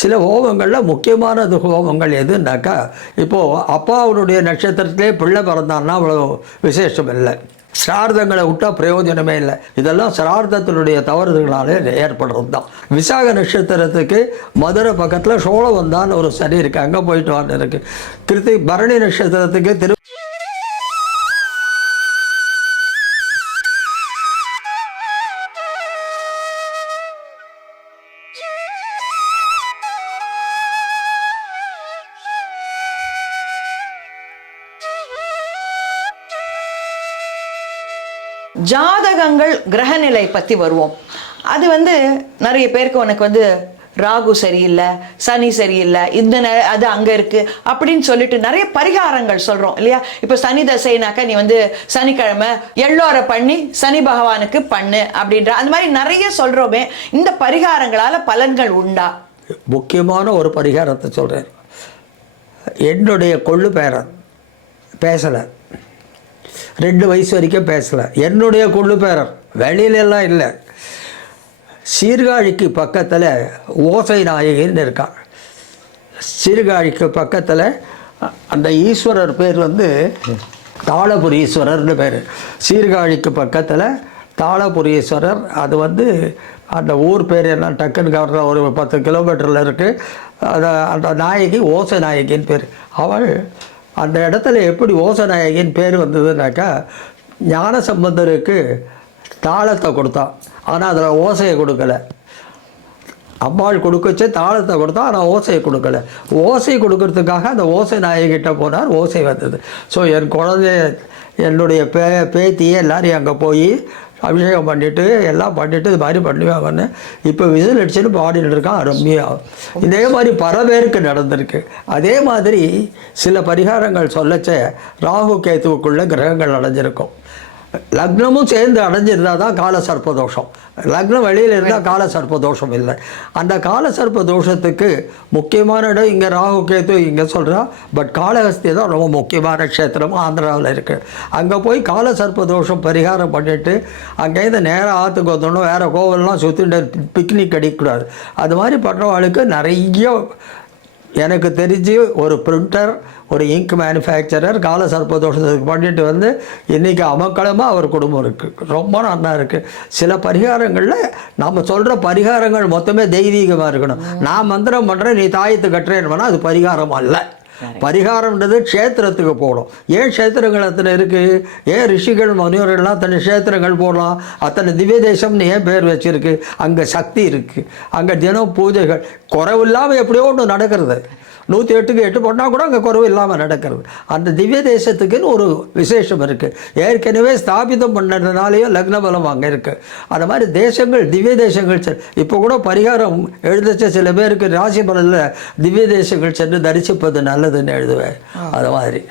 சில ஹோமங்களில் முக்கியமானது ஹோமங்கள் எதுன்னாக்கா, இப்போது அப்பாவுடைய நட்சத்திரத்திலே பிள்ளை பிறந்தான்னா அவ்வளோ விசேஷம் இல்லை. சிரார்த்தங்களை விட்டால் பிரயோஜனமே இல்லை. இதெல்லாம் சிரார்த்தத்தினுடைய தவறுதலாலே ஏற்படுறது தான். விசாக நட்சத்திரத்துக்கு மதுரை பக்கத்தில் சோழவந்தான்னு ஒரு சனி இருக்குது, அங்கே போயிட்டு வான்னு இருக்குது. கிருத்திகை பரணி நட்சத்திரத்துக்கு ஜாதகங்கள் கிரகநிலை பற்றி வருவோம். அது நிறைய பேருக்கு உனக்கு ராகு சரியில்லை, சனி சரியில்லை, அது அங்கே இருக்குது அப்படின்னு சொல்லிட்டு நிறைய பரிகாரங்கள் சொல்கிறோம் இல்லையா? இப்போ சனி தசைனாக்கா நீ சனிக்கிழமை எள்ளோரை பண்ணி சனி பகவானுக்கு பண்ணு அப்படின்ற அந்த மாதிரி நிறைய சொல்கிறோமே. இந்த பரிகாரங்களால் பலன்கள் உண்டா? முக்கியமான ஒரு பரிகாரத்தை சொல்கிறேன். என்னுடைய கொள்ளு பேரன் பேசலை, 2 வயசு வரைக்கும் பேசலை. என்னுடைய கொள்ளு பேரன், வெளியிலெல்லாம் இல்லை. சீர்காழிக்கு பக்கத்தில் ஓசை நாயகின்னு இருக்கான். சீர்காழிக்கு பக்கத்தில் அந்த ஈஸ்வரர் பேர் தாளபுரீஸ்வரர்னு பேர். சீர்காழிக்கு பக்கத்தில் தாளபுரீஸ்வரர். அது அந்த ஊர் பேர் என்ன டக்குன்னு கவர்ற ஒரு 10 கிலோமீட்டரில் இருக்குது. அந்த நாயகி ஓசை நாயகின்னு பேர். அவள் அந்த இடத்துல எப்படி ஓசநாயகின் பேர் வந்ததுனாக்கா, ஞான சம்பந்தருக்கு தாளத்தை கொடுத்தான், ஆனால் அதில் ஓசையை கொடுக்கலை. அம்பாள் கொடுக்கச்சே தாளத்தை கொடுத்தா, ஆனால் ஓசையை கொடுக்கலை. ஓசை கொடுக்கறதுக்காக அந்த ஓசை நாயகிட்ட போனார், ஓசை வந்தது. ஸோ என் குழந்தை, என்னுடைய பேத்தியை எல்லாரையும் அங்கே போய் அபிஷேகம் பண்ணிவிட்டு எல்லாம் பண்ணிவிட்டு இது மாதிரி பண்ணுவாங்கன்னு இப்போ விசில் அடிச்சுன்னு பாடிட்டு இருக்கான் ரம்யா. இதே மாதிரி பல பேருக்கு நடந்திருக்கு. அதே மாதிரி சில பரிகாரங்கள் சொல்லச்சே ராகு கேத்துவுக்குள்ளே கிரகங்கள் அடைஞ்சிருக்கும். லக்னமும் சேர்ந்து அடைஞ்சிருந்தால் தான் கால சர்ப்பதோஷம். லக்னம் வெளியில் இருந்தால் கால சர்ப்பதோஷம் இல்லை. அந்த கால சர்ப்ப தோஷத்துக்கு முக்கியமான இடம் இங்கே ராகு கேத்து இங்கே சொல்கிறா. பட் காளஹஸ்தி தான் ரொம்ப முக்கியமான க்ஷேத்திரமும் ஆந்திராவில் இருக்குது. அங்கே போய் கால சர்ப்ப தோஷம் பரிகாரம் பண்ணிவிட்டு அங்கேருந்து நேராக ஆற்றுக்கு வந்துடணும். வேறு கோவில்லாம் சுற்றிட்டு பிக்னிக் அடிக்கக்கூடாது. அது மாதிரி பண்ணுறவாளுக்கு நிறைய, எனக்கு தெரிஞ்சு ஒரு பிரிண்டர், ஒரு இங்க் மேனுஃபேக்சரர் கால சர்ப்பதோஷத்துக்கு பண்ணிட்டு இன்றைக்கி அமக்களமாக அவர் குடும்பம் இருக்குது. ரொம்ப நல்லா இருக்குது. சில பரிகாரங்களில் நம்ம சொல்கிற பரிகாரங்கள் மொத்தமே தெய்வீகமாக இருக்கணும். நான் மந்திரம் பண்ணுறேன், நீ தாயத்து கட்டுறேன்னு வேணால் அது பரிகாரம் அல்ல. பரிகாரம்ன்றது க்ஷேத்திரத்துக்கு போடும். ஏன் க்ஷேத்திரங்கள் அத்தனை இருக்குது? ஏன் ரிஷிகள் முனிவர்கள்லாம் அத்தனை க்ஷேத்திரங்கள் போடலாம்? அத்தனை திவ்ய தேசம்னு ஏன் பேர் வச்சுருக்கு? அங்கே சக்தி இருக்குது. அங்கே தினம் பூஜைகள் குறைவில்லாமல் எப்படியோ ஒன்று நடக்கிறது. 108க்கு 8 பண்ணால் கூட அங்கே குறைவு இல்லாமல் நடக்கிறது. அந்த திவ்ய தேசத்துக்குன்னு ஒரு விசேஷம் இருக்குது. ஏற்கனவே ஸ்தாபிதம் பண்ணதுனாலேயும் லக்ன பலம் அங்கே இருக்குது. அந்த மாதிரி தேசங்கள், திவ்ய தேசங்கள் இப்போ கூட பரிகாரம் எழுதச்ச சில பேருக்கு ராசி பலனில் திவ்ய தேசங்கள் சென்று தரிசிப்பது நல்லதுன்னு எழுதுவேன். அது மாதிரி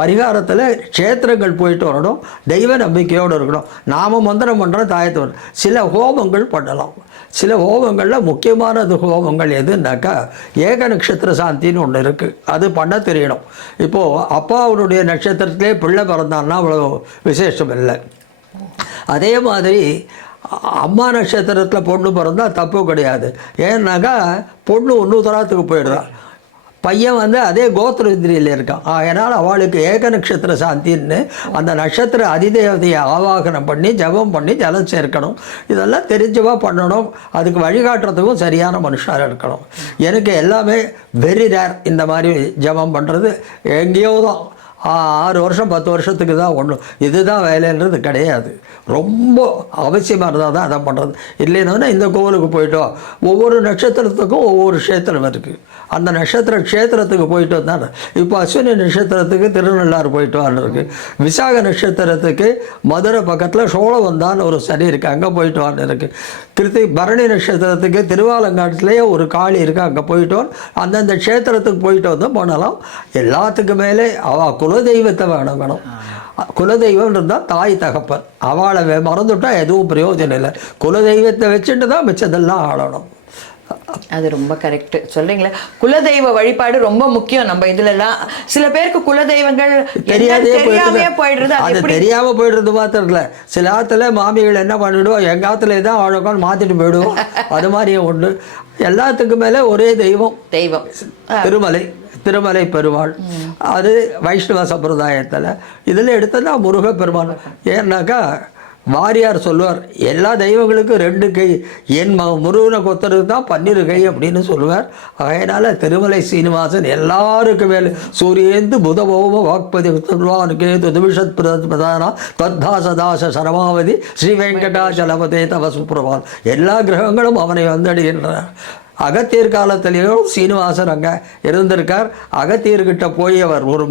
பரிகாரத்தில் க்ஷேத்திரங்கள் போயிட்டு வரணும், தெய்வ நம்பிக்கையோடு இருக்கணும். நாம மந்திரம் பண்ணுற தாயத்து வரணும். சில ஹோமங்கள் பண்ணலாம். சில ஹோமங்களில் முக்கியமானது ஹோமங்கள் எதுன்னாக்கா, ஏக நட்சத்திர சாந்தின்னு ஒன்று இருக்குது. அது பண்ண தெரியணும். இப்போது அப்பாவுடைய நட்சத்திரத்திலே பிள்ளை பிறந்தான்னா அவ்வளோ விசேஷம் இல்லை. அதே மாதிரி அம்மா நட்சத்திரத்தில் பொண்ணு பிறந்தால் தப்பு கிடையாது. ஏன்னாக்கா பொண்ணு இன்னொருத்தரத்துக்கு போயிடுறான், பையன் அதே கோத்திரத்திரியில் இருக்கான். அதனால் அவளுக்கு ஏக நட்சத்திர சாந்தின்னு அந்த நட்சத்திர அதிதேவதையை ஆவாகனம் பண்ணி ஜபம் பண்ணி ஜலம் சேர்க்கணும். இதெல்லாம் தெரிஞ்சவா பண்ணணும். அதுக்கு வழிகாட்டுறதுக்கும் சரியான மனுஷனாக இருக்கணும். எனக்கு எல்லாமே வெரி ரேர் இந்த மாதிரி ஜபம் பண்ணுறது. எங்கேயோ தான் 6 வருஷம் 10 வருஷத்துக்கு தான் ஒன்றும் இதுதான் வேலைன்றது கிடையாது. ரொம்ப அவசியமாக இருந்தால் தான் அதை பண்ணுறது. இல்லைன்னா இந்த கோவிலுக்கு போயிட்டோம். ஒவ்வொரு நட்சத்திரத்துக்கும் ஒவ்வொரு க்ஷேத்திரம் இருக்குது. அந்த நட்சத்திர க்ஷேத்திரத்துக்கு போயிட்டு வந்தால், இப்போ அஸ்வினி நட்சத்திரத்துக்கு திருநள்ளாறு போயிட்டு வான்னு விசாக நட்சத்திரத்துக்கு மதுரை பக்கத்தில் சோழவந்தான்னு ஒரு சனி இருக்குது, அங்கே போயிட்டு வான்னு இருக்குது. கிருத்திகை பரணி நட்சத்திரத்துக்கு திருவாலங்காட்டிலேயே ஒரு காளி இருக்குது, அங்கே போயிட்டோம். அந்தந்த க்ஷேத்திரத்துக்கு போயிட்டு வந்து போனாலும் எல்லாத்துக்கு மேலே குலதெய்வத்தை வணங்கணும். குலதெய்வம் இருந்தால் தாய் தகப்பன். அவளை மறந்துவிட்டால் எதுவும் பிரயோஜனம் இல்லை. குலதெய்வத்தை வச்சுட்டு தான் மிச்சதெல்லாம் ஆளணும். அது ரொம்ப கரெக்ட் சொல்றீங்களா. குலதெய்வ வழிபாடு ரொம்ப முக்கியம். நம்ம இதுலலாம் சில பேருக்கு குலதெய்வங்கள் தெரியாமே போயிடுறது. அது தெரியாம போயிடுறது மாத்திரம் இல்லை, சில ஆத்துல மாமிகள் என்ன பண்ணிடுவோம், எங்க ஆத்துல தான் வழக்கம்னு மாத்திட்டு போயிடுவோம். அது மாதிரியும் உண்டு. எல்லாத்துக்கும் மேல ஒரே தெய்வம் திருமலை பெருமாள். அது வைஷ்ணவ சம்பிரதாயத்தில். இதில் எடுத்தனா முருகப்பெருமாள். ஏன்னாக்கா வாரியார் சொல்லுவார், எல்லா தெய்வங்களுக்கும் 2 கை, என் முருகனை கொத்தருக்கு தான் 12 கை அப்படின்னு சொல்லுவார். அதனால் திருமலை சீனிவாசன் எல்லாருக்கும் மேலே சூரியேந்து புதபோம வாக்பதி கேது துவிஷத் பிரதான தத்தாசதாச சரமாவதி ஸ்ரீ வெங்கடாச்சலபதே தவ சுப்ரபால். எல்லா கிரகங்களும் அவனை வந்தடைகின்றன. அகத்தியர் காலத்திலேயும் சீனிவாசன் அங்கே இருந்திருக்கார். அகத்தியர்கிட்ட போய் அவர் ஒரு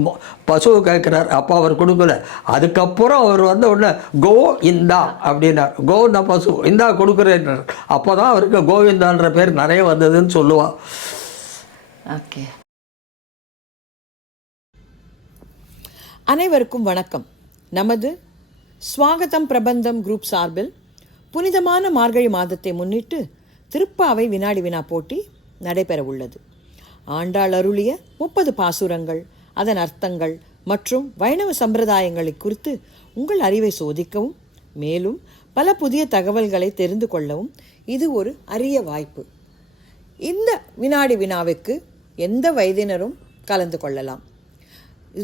பசுவை கேட்குறார். அப்போ அவர் கொடுக்கல. அதுக்கப்புறம் அவர் வந்து உடனே கோ இந்தா அப்படின்னார். கோ நான் பசு இந்தா கொடுக்குறேன். அப்போ தான் அவருக்கு கோவிந்தான்ற பேர் நிறைய வந்ததுன்னு சொல்லுவாள். ஓகே. அனைவருக்கும் வணக்கம். நமது ஸ்வாகதம் பிரபந்தம் குரூப் சார்பில் புனிதமான மார்கழி மாதத்தை முன்னிட்டு திருப்பாவை வினாடி வினா போட்டி நடைபெற உள்ளது. ஆண்டாள் அருளிய 30 பாசுரங்கள், அதன் அர்த்தங்கள் மற்றும் வைணவ சம்பிரதாயங்களை குறித்து உங்கள் அறிவை சோதிக்கவும், மேலும் பல புதிய தகவல்களை தெரிந்து கொள்ளவும் இது ஒரு அரிய வாய்ப்பு. இந்த வினாடி வினாவுக்கு எந்த வயதினரும் கலந்து கொள்ளலாம்.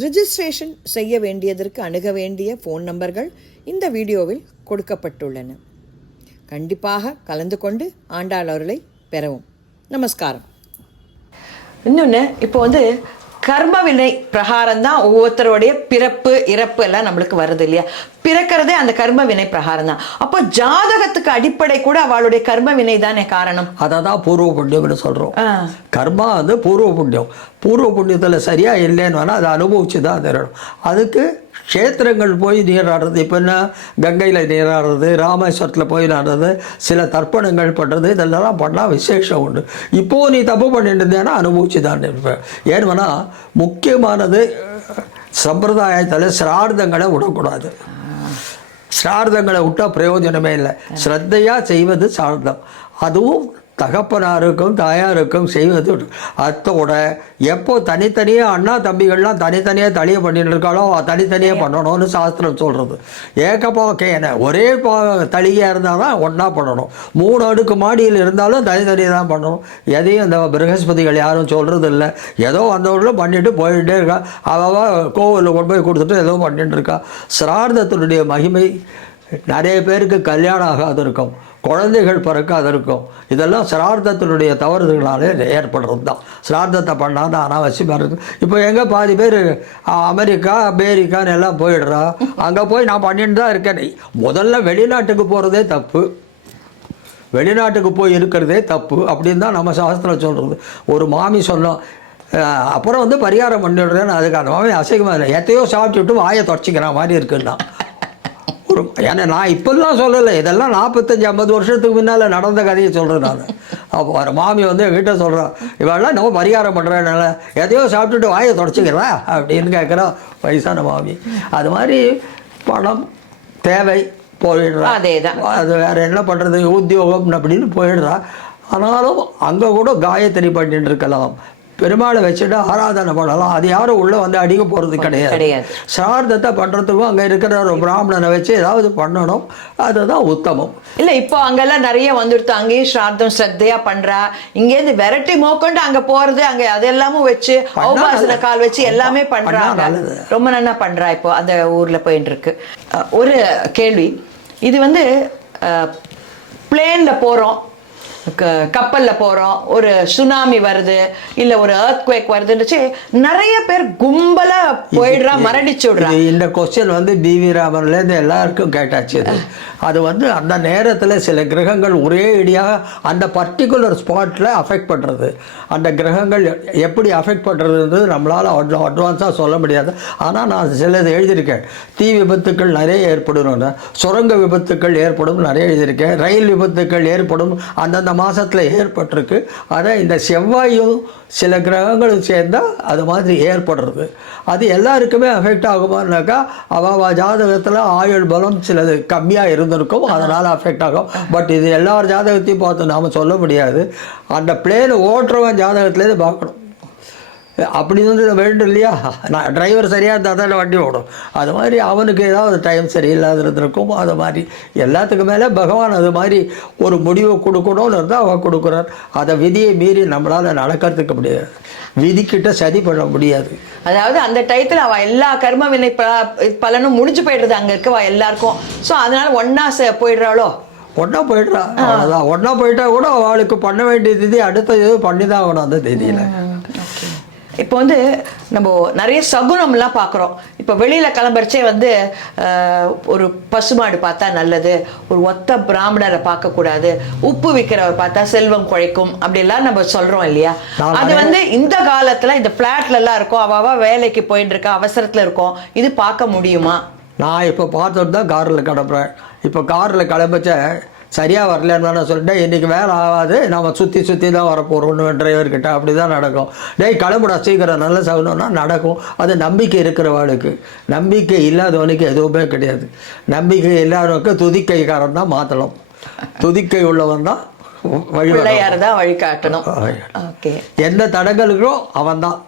ரிஜிஸ்ட்ரேஷன் செய்ய வேண்டியதற்கு அணுக வேண்டிய ஃபோன் நம்பர்கள் இந்த வீடியோவில் கொடுக்கப்பட்டுள்ளன. கண்டிப்பாக கலந்து கொண்டு ஆண்டாள் அருளை பெறவும். நமஸ்காரம். இன்னொன்று, இப்போ வந்து கர்மவினை பிரகாரம் தான் ஒவ்வொருத்தருடைய பிறப்பு இறப்பு எல்லாம் நம்மளுக்கு வருது இல்லையா. பிறக்கிறதே அந்த கர்ம வினை பிரகாரம் தான். அப்போ ஜாதகத்துக்கு அடிப்படை கூட அவளுடைய கர்ம வினை தானே காரணம். அதை தான் பூர்வ புண்ணியம்னு சொல்கிறோம். கர்மா வந்து பூர்வ புண்ணியம். பூர்வ புண்ணியத்தில் சரியாக இல்லைன்னு வேணால் அதை அனுபவிச்சு தான் தரணும். அதுக்கு க்ஷேத்திரங்கள் போய் நீராடுறது, இப்போ என்ன கங்கையில் நீராடுறது, ராமேஸ்வரத்தில் போய் நாடுறது, சில தர்ப்பணங்கள் பண்ணுறது, இதெல்லாம் பண்ணால் விசேஷம் உண்டு. இப்போது நீ தப்பு பண்ணிட்டு இருந்தேன்னா அனுபவிச்சு தான் இருப்பேன். ஏன்னா முக்கியமானது சம்பிரதாயத்தில் சிரார்த்தங்களை விடக்கூடாது. சிரார்த்தங்களை விட்டால் பிரயோஜனமே இல்லை. ஸ்ரத்தையாக செய்வது சார்த்தம். அதுவும் தகப்பனாருக்கும் தாயாருக்கும் செய்வது. அத்தோட எப்போ தனித்தனியாக அண்ணா தம்பிகள்லாம் தனித்தனியாக தனியாக பண்ணிட்டு இருக்காளோ தனித்தனியாக பண்ணணும்னு சாஸ்திரம் சொல்கிறது. ஏகப்பாக்கேன ஒரே தளியாக இருந்தால் தான் ஒன்றா பண்ணணும். 3 அடுக்கு மாடியில் இருந்தாலும் தனித்தனியாக தான் பண்ணணும். எதையும் அந்த பிரகஸ்பதிகள் யாரும் சொல்கிறது இல்லை. ஏதோ வந்தவர்களும் பண்ணிட்டு போயிட்டே இருக்கா. அவள் கோவிலில் கொண்டு போய் கொடுத்துட்டு ஏதோ பண்ணிட்டு இருக்கா. சிரார்த்தத்தினுடைய மகிமை நிறைய பேருக்கு கல்யாணம் ஆகாது இருக்கும், குழந்தைகள் பிறக்காது இருக்கும். இதெல்லாம் சிரார்த்தத்தினுடைய தவறுதலாலே ஏற்படுறது தான். சிரார்த்தத்தை பண்ணால் தான் அனாவசியமாக இருக்குது. இப்போ எங்கே பாதி பேர் அமெரிக்கான்னு எல்லாம் போயிடுறா. அங்கே போய் நான் பண்ணிட்டு தான் இருக்கேன். முதல்ல வெளிநாட்டுக்கு போகிறதே தப்பு, வெளிநாட்டுக்கு போய் இருக்கிறதே தப்பு அப்படின்னு தான் நம்ம சாஸ்திரம் சொல்கிறது. ஒரு மாமி சொன்னோம், அப்புறம் வந்து பரிகாரம் பண்ணிடுறேன்னு. அதுக்கு அந்த மாமி அசைகமாக இல்லை, எத்தையோ சாப்பிட்டுட்டு வாயை தொடச்சிக்கிற மாதிரி இருக்குன்னா. ஏன்னா நான் இப்போல்லாம் சொல்லலை, இதெல்லாம் 45-50 வருஷத்துக்கு முன்னால் நடந்த கதையை சொல்கிறேன் நான். அப்போ ஒரு மாமி வந்து என்கிட்ட சொல்கிறான், இவெல்லாம் நம்ம பரிகாரம் பண்ணுறேன்னால எதையோ சாப்பிட்டுட்டு வாயை தொடச்சிக்கிறா அப்படின்னு கேட்குறான் வயசான மாமி. அது மாதிரி பணம் தேவை போயிடுறா. அது வேறு என்ன பண்ணுறது, உத்தியோகம் அப்படின்னு போயிடுறா. ஆனாலும் அங்கே கூட காயத்ரி பண்ணிட்டு இருக்கலாம், பெருமாளை வச்சுட்டு ஆராதனை பண்ணலாம். அது யாரும் உள்ளே வந்து அடிக்க போகிறது கிடையாது. சிரார்த்தத்தை பண்ணுறதுக்கும் அங்கே இருக்கிற ஒரு பிராமணனை வச்சு ஏதாவது பண்ணணும். அதுதான் உத்தமம். இல்லை, இப்போ அங்கெல்லாம் நிறைய வந்துடுத்து. அங்கேயும் ஸ்ரார்த்தம் ஸ்ரத்தையா பண்ணுறா. இங்கேருந்து வெரைட்டி மோக்கொண்டு அங்கே போகிறது, அங்கே அதெல்லாமும் வச்சு ஔபாசன கால் வச்சு எல்லாமே பண்ணுறாங்க. ரொம்ப நல்லா பண்ணுறா. இப்போ அந்த ஊரில் போயிட்டு இருக்கு. ஒரு கேள்வி, இது வந்து பிளேனில் போகிறோம், கப்பலில் போகிறோம், ஒரு சுனாமி வருது இல்லை ஒரு எர்த்குவேக் வருதுன்னுச்சு, நிறைய பேர் கும்பலாக போயிடுறா, மரடிச்சு விடுறாங்க. இந்த கொஸ்டின் வந்து பிவி ராமன்லேருந்து எல்லாருக்கும் கேட்டாச்சு. அது வந்து அந்த நேரத்தில் சில கிரகங்கள் ஒரே இடியாக அந்த பர்டிகுலர் ஸ்பாட்டில் அஃபெக்ட் பண்ணுறது. அந்த கிரகங்கள் எப்படி அஃபெக்ட் பண்ணுறதுன்றது நம்மளால் அட்வான்ஸாக சொல்ல முடியாது. ஆனால் நான் சிலது எழுதியிருக்கேன். தீ விபத்துக்கள் நிறைய ஏற்படும், சுரங்க விபத்துக்கள் ஏற்படும் நிறைய எழுதியிருக்கேன். ரயில் விபத்துக்கள் ஏற்படும் அந்தந்த மாதத்தில் ஏற்பட்டிருக்கு. அதை இந்த செவ்வாயும் சில கிரகங்களும் சேர்ந்தால் அது மாதிரி ஏற்படுறது. அது எல்லாருக்குமே அஃபெக்ட் ஆகுமானாக்கா அவள் ஜாதகத்தில் ஆயுள் பலம் சிலது கம்மியாக இருந்து இருந்திருக்கும், அதனால் அஃபெக்ட் ஆகும். பட் இது எல்லார் ஜாதகத்தையும் பார்த்து நாம் சொல்ல முடியாது. அந்த பிளேன் ஓட்டுறவன் ஜாதகத்துலேருந்து பார்க்கணும். அப்படி வந்து வேண்டும் இல்லையா, நான் டிரைவர் சரியாக இருந்தால் தான் வண்டி ஓடும். அது மாதிரி அவனுக்கு ஏதாவது டைம் சரியில்லாத இருந்திருக்கும். அது மாதிரி எல்லாத்துக்கு மேலே பகவான் அது மாதிரி ஒரு முடிவை கொடுக்கணும்னு இருந்தால் அவன் கொடுக்குறார். அதை விதியை மீறி நம்மளால் நடக்கிறதுக்கு முடியாது, விதிக்கிட்ட சதி பண்ண முடியாது. அதாவது அந்த டயத்தில் அவள் எல்லா கர்ம வினை பலனும் முடிஞ்சு போயிடுறது அங்கே இருக்கவா எல்லாருக்கும். ஸோ அதனால ஒன்னா போயிடுறாளோ, ஒன்றா போயிடுறா, அவ்வளோதான். ஒன்றா போயிட்டா கூட அவளுக்கு பண்ண வேண்டிய திதி அடுத்த இது பண்ணி தான் ஆகணும் அந்த திதியில். இப்போ வந்து நம்ம நிறைய சகுனம்லாம் பார்க்குறோம். இப்போ வெளியில் கிளம்புறச்சே வந்து ஒரு பசுமாடு பார்த்தா நல்லது, ஒரு ஒத்த பிராமணரை பார்க்கக்கூடாது, உப்பு விற்கிறவர் பார்த்தா செல்வம் குழைக்கும், அப்படிலாம் நம்ம சொல்கிறோம் இல்லையா. அது வந்து இந்த காலத்தில் இந்த ஃப்ளாட்லலாம் இருக்கும், அவ வேலைக்கு போயிட்டு இருக்கா, அவசரத்தில் இருக்கும், இது பார்க்க முடியுமா? நான் இப்போ பார்த்துட்டு தான் காரில் கிளம்புறேன். இப்போ காரில் கிளம்பச்ச சரியாக வரலன்னு நான் சொல்லிட்டேன், இன்றைக்கி வேலை ஆகாது, நம்ம சுற்றி தான் வரப்போகிறோன்னு டிரைவர்கிட்ட. அப்படி தான் நடக்கும். டேய் கிளம்புடா சீக்கிரம், நல்ல சகுனம்னா நடக்கும். அது நம்பிக்கை இருக்கிறவளுக்கு. நம்பிக்கை இல்லாதவனுக்கு எதுவுமே கிடையாது. நம்பிக்கை இல்லாதவனுக்கு துதிக்கைக்காரன் தான் மாற்றணும், துதிக்கை உள்ளவன் தான் வழிகாட்டணும். ஓகே, எந்த தடங்களுக்கோ அவன் தான்.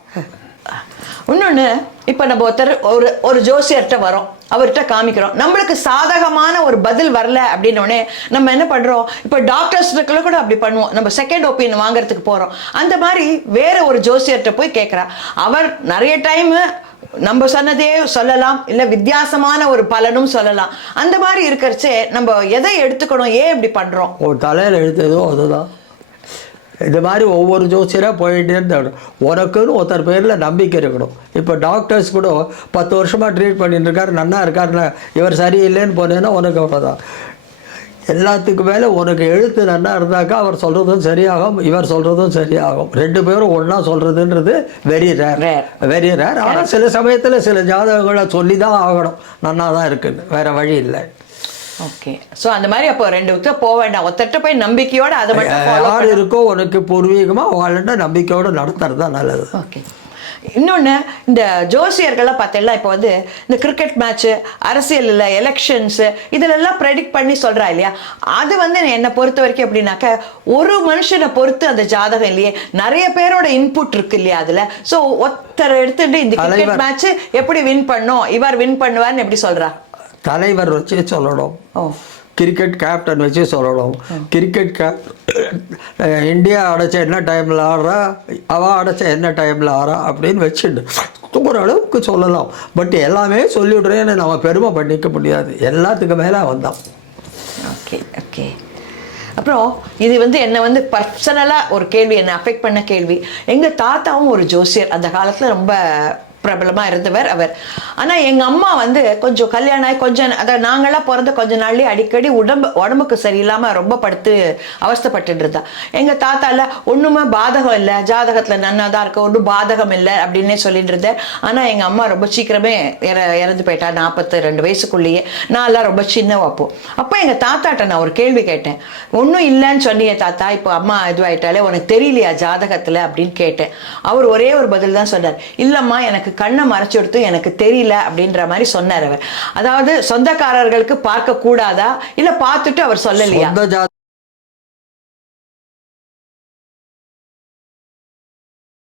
இன்னொன்று, இப்போ நம்ம ஒரு ஜோசியர்கிட்ட வரோம், அவர்கிட்ட காமிக்கிறோம், நம்மளுக்கு சாதகமான ஒரு பதில் வரல அப்படின்னோடனே நம்ம என்ன பண்ணுறோம், இப்போ டாக்டர்ஸ்க்குள்ள கூட அப்படி பண்ணுவோம், நம்ம செகண்ட் ஒப்பீனியன் வாங்குறதுக்கு போகிறோம். அந்த மாதிரி வேற ஒரு ஜோசியர்கிட்ட போய் கேட்குறா. அவர் நிறைய டைமு நம்ம சொன்னதே சொல்லலாம், இல்லை வித்தியாசமான ஒரு பலனும் சொல்லலாம். அந்த மாதிரி இருக்கிறச்சே நம்ம எதை எடுத்துக்கணும், ஏன் இப்படி பண்ணுறோம்? ஒரு தலையில் எழுத்ததோ அதுதான். இது மாதிரி ஒவ்வொரு ஜோசியராக போயிட்டே இருந்தால் உனக்குன்னு ஒருத்தர் பேரில் நம்பிக்கை இருக்கணும். இப்போ டாக்டர்ஸ் கூட 10 வருஷமாக ட்ரீட் பண்ணிட்டு இருக்காரு, நன்னா இருக்காருன்னா இவர் சரியில்லைன்னு போனேன்னா உனக்கு அவ்வளோதான். எல்லாத்துக்கு மேலே உனக்கு எழுத்து நன்னா இருந்தாக்கா அவர் சொல்கிறதும் சரியாகும், இவர் சொல்கிறதும் சரியாகும். 2 பேரும் ஒன்றா சொல்கிறதுன்றது வெரி ரேர். ஆனால் சில சமயத்தில் சில ஜாதகங்களை சொல்லி தான் ஆகணும், நன்னா தான் இருக்குன்னு, வேறு வழி இல்லை. ஓகே, ஸோ அந்த மாதிரி அப்போ 2 விதத்தில் போக வேண்டாம், ஒருத்தட்ட போய் நம்பிக்கையோட அதை மட்டும் யார் இருக்கோ உனக்கு பூர்வீகமாக வாழ்ந்த நம்பிக்கையோடு நடத்துறது தான் நல்லது. ஓகே. இன்னொன்று, இந்த ஜோசியர்கள்லாம் பார்த்தீங்கன்னா இப்போ வந்து இந்த கிரிக்கெட் மேட்ச்சு, அரசியலில் எலெக்ஷன்ஸு, இதிலெல்லாம் ப்ரெடிக்ட் பண்ணி சொல்கிறா இல்லையா. அது வந்து என்னை பொறுத்த வரைக்கும் எப்படின்னாக்க, ஒரு மனுஷனை பொறுத்து அந்த ஜாதகம் இல்லையே, நிறைய பேரோட இன்புட் இருக்கு இல்லையா அதில். ஸோ ஒருத்தரை எடுத்துட்டு இந்த கிரிக்கெட் மேட்ச்சு எப்படி வின் பண்ணோம், இவர் வின் பண்ணுவார்னு எப்படி சொல்கிறா? தலைவர் வச்சு சொல்லணும், கிரிக்கெட் கேப்டன் வச்சு சொல்லணும். கிரிக்கெட் இந்தியா அடைச்ச என்ன டைமில் ஆடுறா, அவள் அடைச்ச என்ன டைமில் ஆடுறா அப்படின்னு வச்சுட்டு ஒரு அளவுக்கு சொல்லலாம். பட் எல்லாமே சொல்லிவிட்றேன்னு நம்ம பெருமை பண்ணிக்க முடியாது, எல்லாத்துக்கு மேலே வந்தான். Okay okay. அப்புறம் இது வந்து என்னை வந்து பர்சனலாக ஒரு கேள்வி, என்னை அஃபெக்ட் பண்ண கேள்வி. எங்கள் தாத்தாவும் ஒரு ஜோசியர், அந்த காலத்தில் ரொம்ப பிரபலமாக இருந்தவர் அவர். ஆனால் எங்கள் அம்மா வந்து கொஞ்சம் கல்யாணம் ஆகி அதாவது நாங்களாம் பிறந்த கொஞ்ச நாள்லேயே அடிக்கடி உடம்புக்கு சரியில்லாமல் ரொம்ப படுத்து அவஸ்தைப்பட்டு இருந்தா. எங்கள் தாத்தால ஒன்றுமே பாதகம் இல்லை, ஜாதகத்தில் நன்னா தான் இருக்க, ஒன்றும் பாதகம் இல்லை அப்படின்னே சொல்லிட்டு இருந்தேன். ஆனால் எங்கள் அம்மா ரொம்ப சீக்கிரமே இறந்து போயிட்டா, 42 வயசுக்குள்ளேயே. நான்லாம் ரொம்ப சின்னவா அப்போ எங்கள் தாத்தாட்ட நான் ஒரு கேள்வி கேட்டேன். ஒன்றும் இல்லைன்னு சொன்னியே தாத்தா, இப்போ அம்மா இதுவாயிட்டாலே உனக்கு தெரியலையா ஜாதகத்தில் அப்படின்னு கேட்டேன். அவர் ஒரே ஒரு பதில் தான் சொன்னார், இல்லைம்மா எனக்கு கண்ணை மறைச்சு எடுத்து எனக்கு தெரியல அப்படின்ற மாதிரி சொன்னார் அவர். அதாவது சொந்தக்காரர்களுக்கு பார்க்க கூடாதா, இல்ல பார்த்துட்டு அவர் சொல்லலையா?